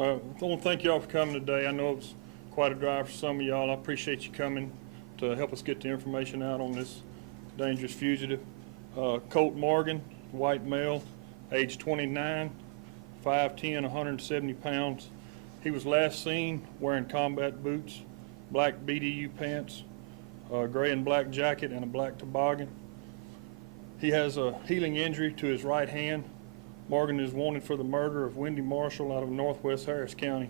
I want to thank y'all for coming today. I know it was quite a drive for some of y'all. I appreciate you coming to help us get the information out on this dangerous fugitive. Colt Morgan, white male, age 29, 5'10", 170 pounds. He was last seen wearing combat boots, black BDU pants, gray and black jacket, and a black toboggan. He has a healing injury to his right hand. Morgan is wanted for the murder of Wendy Marshall out of Northwest Harris County.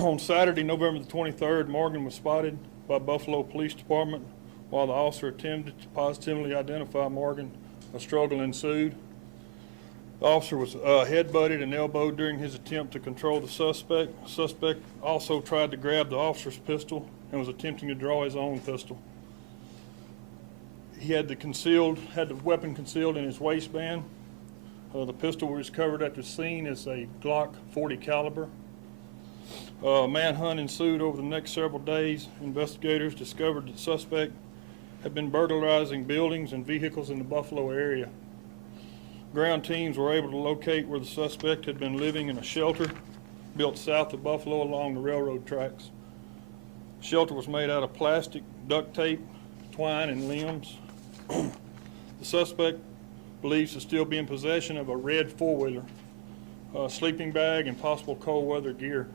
On Saturday, November the 23rd, Morgan was spotted by Buffalo Police Department. While the officer attempted to positively identify Morgan, a struggle ensued. The officer was headbutted and elbowed during his attempt to control the suspect. The suspect also tried to grab the officer's pistol and was attempting to draw his own pistol. He had the weapon concealed in his waistband. The pistol was recovered at the scene as a Glock 40 caliber. Manhunt ensued over the next several days. Investigators discovered the suspect had been burglarizing buildings and vehicles in the Buffalo area. Ground teams were able to locate where the suspect had been living in a shelter built south of Buffalo along the railroad tracks. The shelter was made out of plastic, duct tape, twine, and limbs. The suspect believes to still be in possession of a red four-wheeler, a sleeping bag, and possible cold weather gear.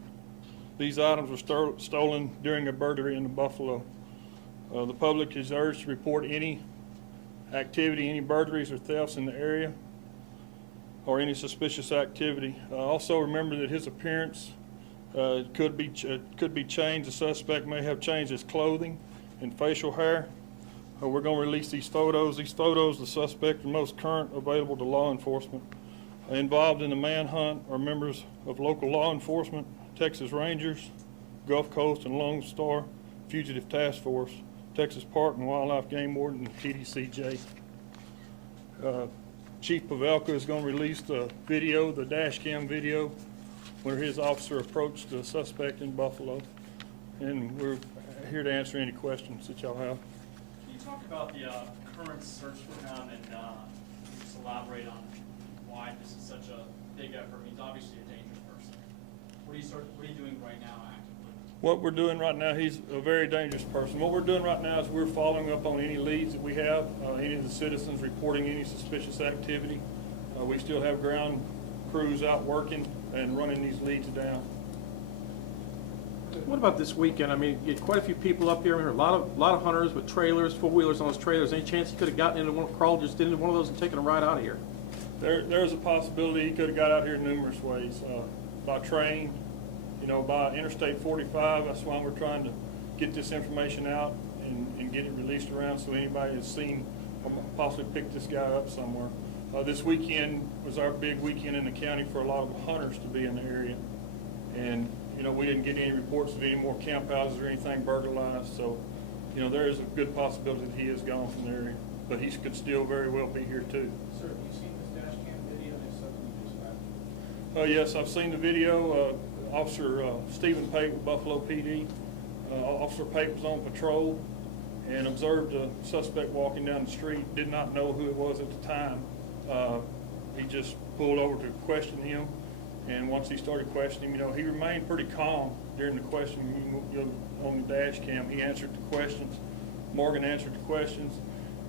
These items were stolen during a burglary in the Buffalo. The public is urged to report any activity, any burglaries or thefts in the area, or any suspicious activity. Also remember that his appearance could be changed. The suspect may have changed his clothing and facial hair. We're going to release these photos. These photos, the suspect, are most current available to law enforcement. Involved in the manhunt are members of local law enforcement, Texas Rangers, Gulf Coast and Lone Star Fugitive Task Force, Texas Park and Wildlife Game Warden, and TDCJ. Chief Pavelka is going to release the video, the dash cam video, where his officer approached the suspect in Buffalo. And we're here to answer any questions that y'all have. Can you talk about the current search for him and just elaborate on why this is such a big effort? He's obviously a dangerous person. What are you doing right now actively? What we're doing right now, he's a very dangerous person. What we're doing right now is we're following up on any leads that we have, any of the citizens reporting any suspicious activity. We still have ground crews out working and running these leads down. What about this weekend? I mean, you had quite a few people up here. A lot of hunters with trailers, four-wheelers on those trailers. Any chance he could have gotten into one, crawled just into one of those and taken a ride out of here? There's a possibility he could have got out here numerous ways, by train, by Interstate 45. That's why we're trying to get this information out and get it released around so anybody has seen or possibly pick this guy up somewhere. This weekend was our big weekend in the county for a lot of hunters to be in the area. And, we didn't get any reports of any more camp houses or anything burglarized. So, there is a good possibility that he is gone from the area. But he could still very well be here too. Sir, have you seen this dash cam video? There's something you dispatched. Yes, I've seen the video. Officer Stephen Pate with Buffalo PD. Officer Pate was on patrol and observed a suspect walking down the street. Did not know who it was at the time. He just pulled over to question him. And once he started questioning him, he remained pretty calm during the questioning on the dash cam. He answered the questions. Morgan answered the questions.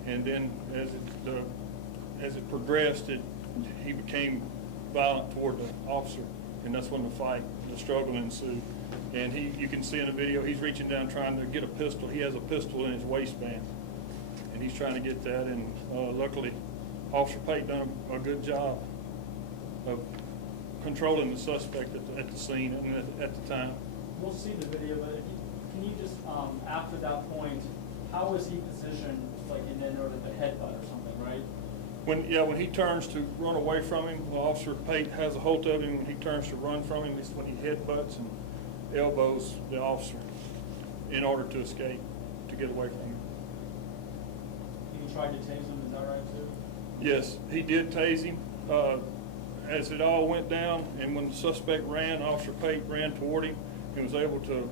And then as it progressed, he became violent toward the officer. And that's when the struggle ensued. And you can see in the video, he's reaching down trying to get a pistol. He has a pistol in his waistband. And he's trying to get that. And luckily, Officer Pate done a good job of controlling the suspect at the scene and at the time. We'll see the video, but can you just, after that point, how was he positioned, like in order to headbutt or something, right? When he turns to run away from him, Officer Pate has a hold of him. When he turns to run from him, it's when he headbutts and elbows the officer in order to escape, to get away from him. You tried to tase him, is that right too? Yes, he did tase him. As it all went down, and when the suspect ran, Officer Pate ran toward him and was able to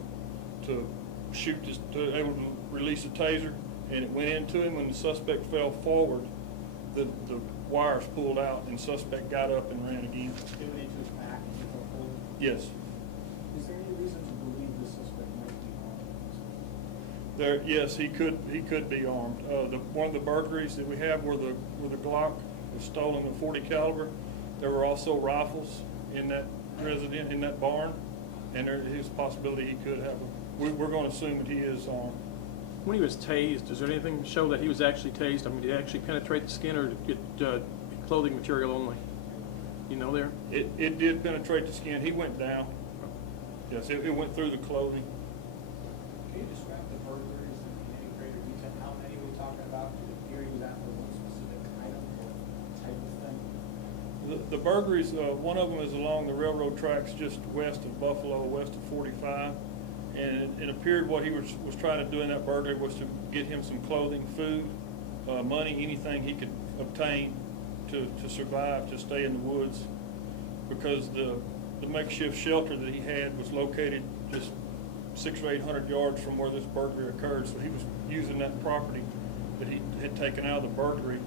release the taser, and it went into him. When the suspect fell forward, the wires pulled out, and the suspect got up and ran again. It went into his back and he fell forward. Yes. Is there any reason to believe the suspect might be armed? There, yes, he could be armed. One of the burglaries that we have where the Glock was stolen, the .40 caliber, there were also rifles in that in that barn, and there is a possibility he could have them. We're going to assume that he is armed. When he was tased, does there anything show that he was actually tased? I mean, did he actually penetrate the skin or get clothing material only? You know there? It did penetrate the skin. He went down. Yes, it went through the clothing. Can you describe the burglaries in any greater detail? How many are we talking about? Did it appear he was after one specific item or type of thing? The burglaries, one of them is along the railroad tracks just west of Buffalo, west of 45. And it appeared what he was trying to do in that burglary was to get him some clothing, food, money, anything he could obtain to survive, to stay in the woods. Because the makeshift shelter that he had was located just 600 or 800 yards from where this burglary occurred. So he was using that property that he had taken out of the burglary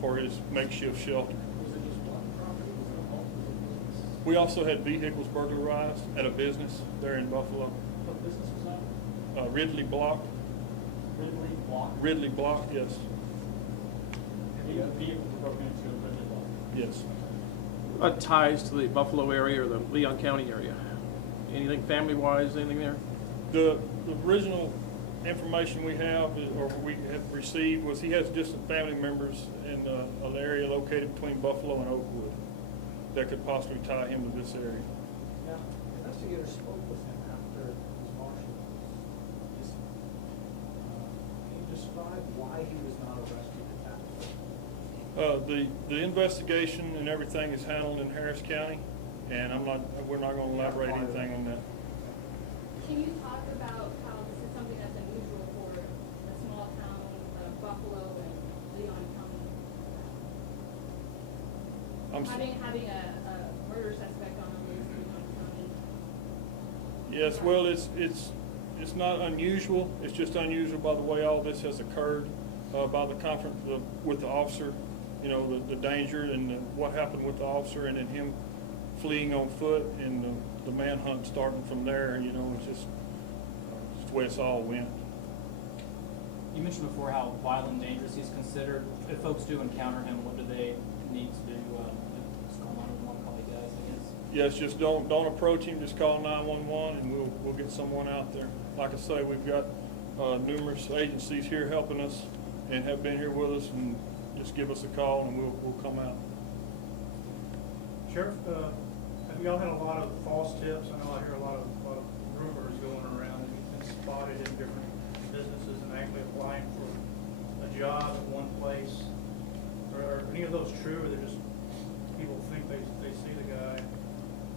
for his makeshift shelter. Was it just one property? Was it a home? Was it a business? We also had vehicles burglarized at a business there in Buffalo. What business was that? Ridley Block. Ridley Block? Ridley Block, yes. Vehicles were broken into at Ridley Block. Yes. Ties to the Buffalo area or the Leon County area? Anything family-wise, anything there? The original information we have, or we have received, was he has distant family members in an area located between Buffalo and Oakwood that could possibly tie him to this area. Now, investigators spoke with him after his marshal was missing. Can you describe why he was not arrested at that point? The investigation and everything is handled in Harris County, and we're not going to elaborate anything on that. Can you talk about how this is something that's unusual for a small town, Buffalo and Leon County? Having a murder suspect on the loose in Leon County. Yes, well, it's not unusual. It's just unusual by the way all this has occurred, by the conference with the officer, you know, the danger and what happened with the officer, and then him fleeing on foot, and the manhunt starting from there. You know, it's just the way it's all went. You mentioned before how wild and dangerous he's considered. If folks do encounter him, what do they need to do? Just call 911, call you guys, I guess. Yes, just don't approach him. Just call 911, and we'll get someone out there. Like I say, we've got numerous agencies here helping us and have been here with us, and just give us a call and we'll come out. Sheriff, have y'all had a lot of false tips? I know I hear a lot of rumors going around, and you've been spotted in different businesses and actually applying for a job at one place. Are any of those true, or they're just people think they see the guy?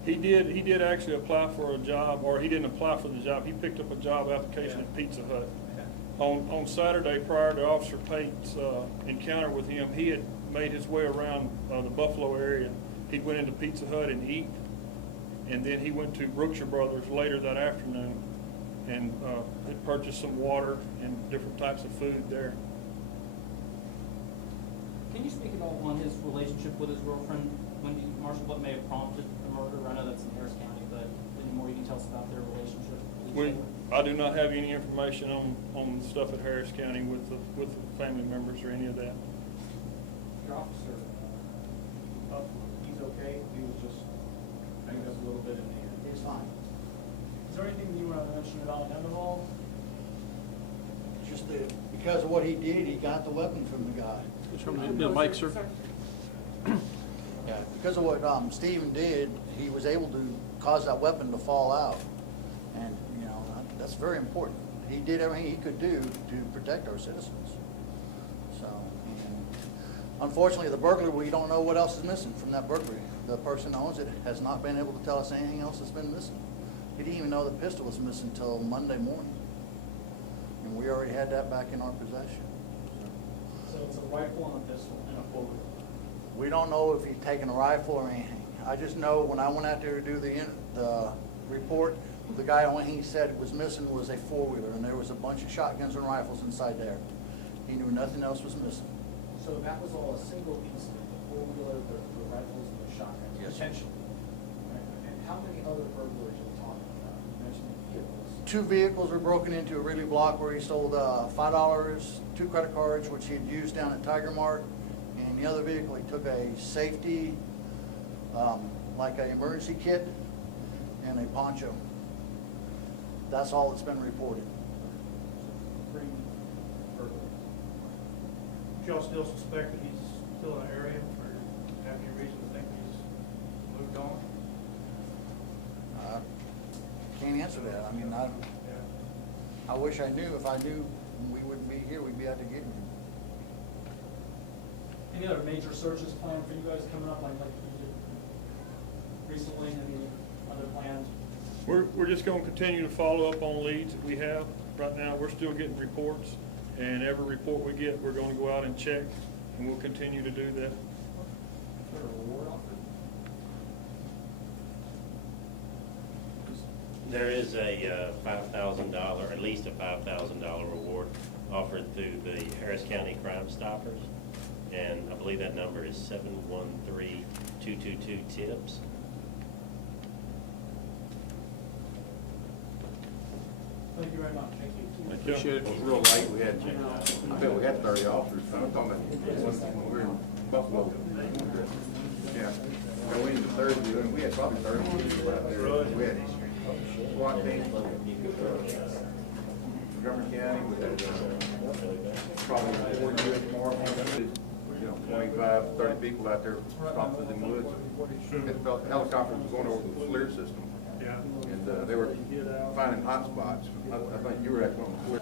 He did actually apply for a job, or he didn't apply for the job. He picked up a job application at Pizza Hut. On Saturday, prior to Officer Pate's encounter with him, he had made his way around the Buffalo area. He went into Pizza Hut and eat, and then he went to Brookshire Brothers later that afternoon and had purchased some water and different types of food there. Can you speak at all on his relationship with his girlfriend, Wendy Marshall? What may have prompted the murder? I know that's in Harris County, but any more you can tell us about their relationship with each other? I do not have any information on stuff at Harris County with the family members or any of that. Your officer, he's okay? He was just banged up a little bit in the ear. It's fine. Is there anything you want to mention about him at all? It's just that because of what he did, he got the weapon from the guy. Just from the mic, sir. Yeah. Because of what Stephen did, he was able to cause that weapon to fall out. And, you know, that's very important. He did everything he could do to protect our citizens. So, and unfortunately, the burglary, we don't know what else is missing from that burglary. The person who owns it has not been able to tell us anything else that's been missing. He didn't even know the pistol was missing until Monday morning. And we already had that back in our possession. So it's a rifle and a pistol and a four-wheeler. We don't know if he's taken a rifle or anything. I just know when I went out there to do the report, the guy, only thing he said was missing was a four-wheeler, and there was a bunch of shotguns and rifles inside there. He knew nothing else was missing. So that was all a single incident, the four-wheeler, the rifles, and the shotguns? Yes. Potentially. Right. And How many other burglaries are we talking about? You mentioned vehicles. 2 vehicles were broken into at Ridley Block where he sold $5, 2 credit cards, which he had used down at Tiger Mart. And the other vehicle, he took a safety, like an emergency kit and a poncho. That's all that's been reported. 3 burglaries. Do y'all still suspect that he's still in the area, or have any reason to think he's moved on? Can't answer that. I mean, I wish I knew. If I knew, we wouldn't be here. We'd be out to get him. Any other major searches planned for you guys coming up, like you did recently? Any other plans? We're just gonna continue to follow up on leads that we have. Right now, we're still getting reports, and every report we get, we're gonna go out and check, and we'll continue to do that. Is there a reward offered? There is a $5,000, at least a $5,000 reward offered through the Harris County Crime Stoppers. And I believe that number is 713-222-TIPS. Thank you very much. Thank you. Appreciate It it. was real late, we had, I bet we had 30 officers, I'm talking about when we were in Buffalo. Yeah, go into Thursday, and we had probably 30 people out there, we had SWAT team, Montgomery County, we had, probably 4 U.S. Marshals, 25, 30 people out there stopping in the woods. It felt helicopters was going over the FLIR system. Yeah. And they were finding hot spots. I think you were at one of the FLIR.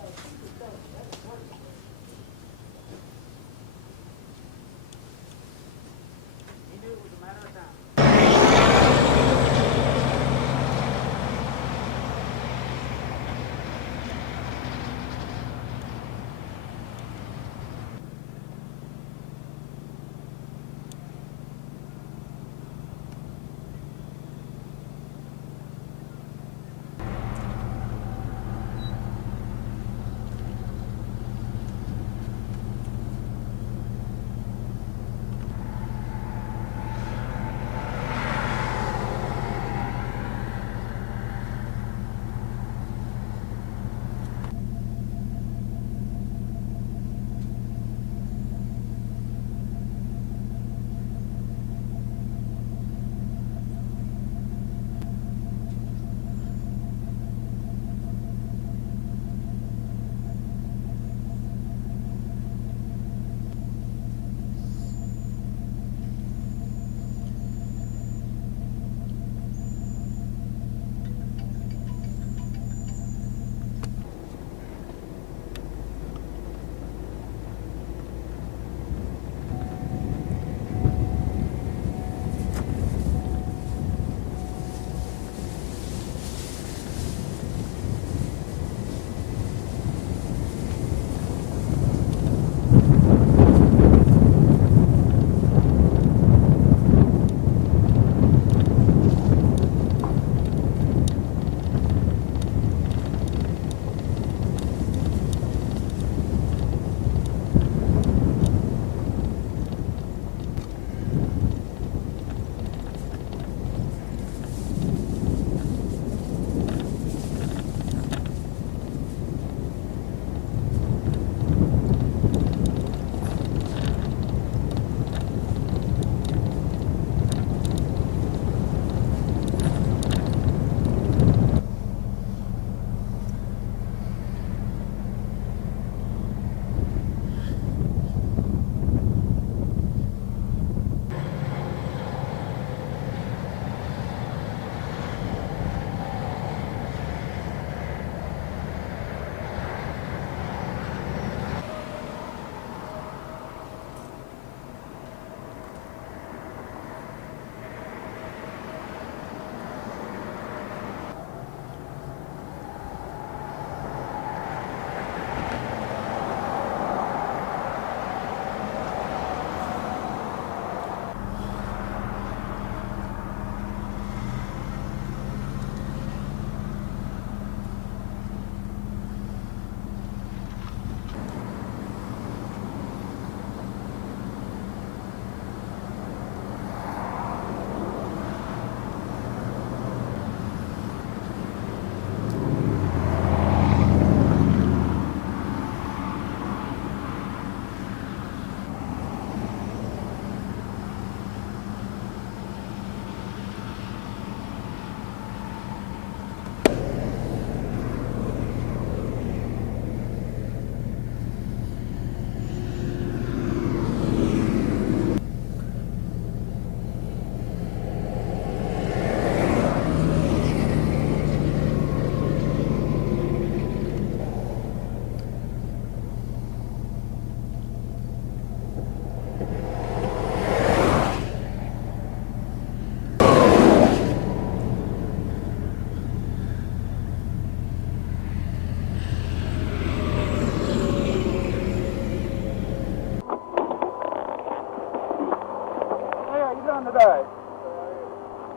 day?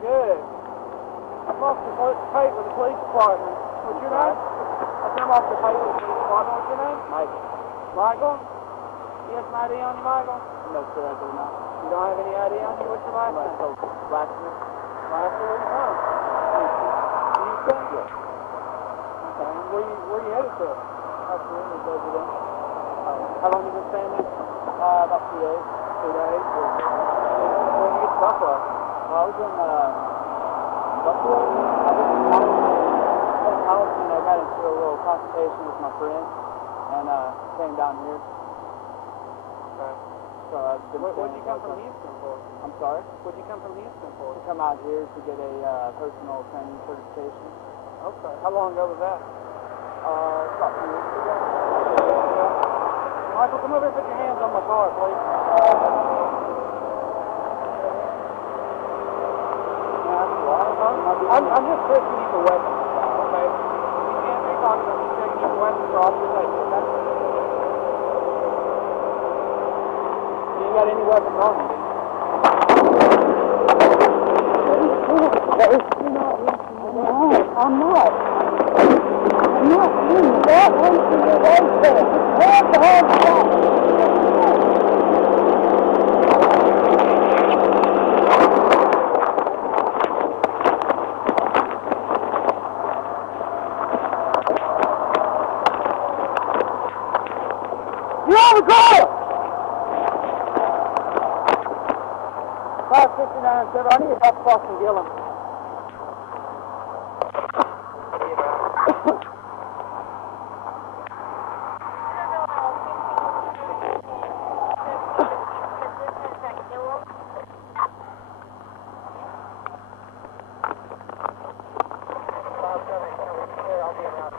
Good. I'm off the tape with the police department. What's your name? I'm off the tape with the police department. What's your name? Michael. Michael? You have some ID on you, Michael? No, sir, I do not. You don't have any ID on you? What's your last name? Blacksmith. Blacksmith, where you from? Houston? Yeah. Okay. Where you headed to? Absolutely, President. How long you been staying there? About 2 days. 2 days? When did you get to Buffalo? I was in Buffalo. I was in college and I got into a little consultation with my friend and came down here. Okay. So I've been what'd you come from Houston for? I'm sorry? What'd you come from Houston for? To come out here to get a personal training certification. Okay. How long ago was that? About 2 weeks ago. Michael, come over and put your hands on my car, please. I'm just checking you for weapons, okay? You can't be talking about me checking you for weapons for officer safety, okay? You ain't got any weapons on you, do you? I'm not. I'm not doing that. I'm doing the right thing. Hold the hard stop. You're on the corner! 559 7. I need to talk to Boston Gillum. I'll be around.